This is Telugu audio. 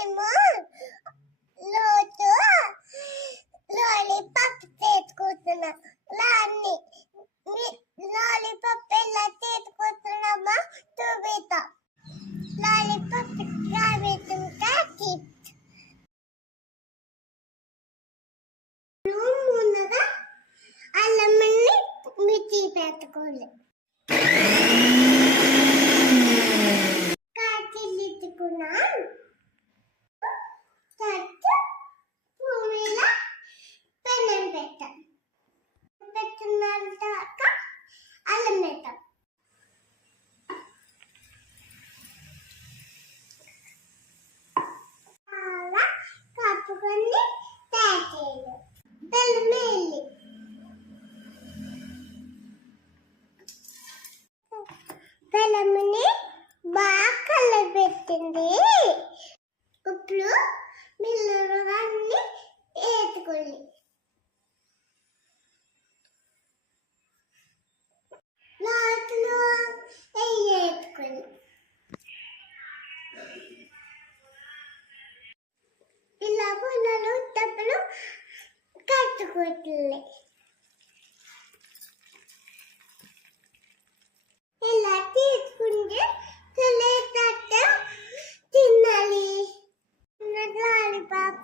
మేము రోజు లాలీపాప్ చేసుకుంటున్నాం. లాలీపాప్ ఎలా చేసుకుంటున్నామో చూపిస్తాం. లాలీపాప్ రాబెట్టుకుంటా ముందుగా అల్లమల్ని మిర్చి పెట్టుకోవాలి. కాచిల్లుకున్నాం. పూమిలా పెనం పెట్టాం. పెట్టినాక అల్లం పెట్టాం. అలా కప్పుకొని తయారు చేయాలి. బెల్లమేయాలి. బెల్లముని బాగా కలబెట్టింది. ఇప్పుడు మిల్లుగాన్ని వేసుకోండి. లాట్లో వేసుకోండి. ఇలా పుల్లలు తప్పులు కట్టుకోవాలి. ఇలా తీసుకుంటే తినాలి. లాలీపాప్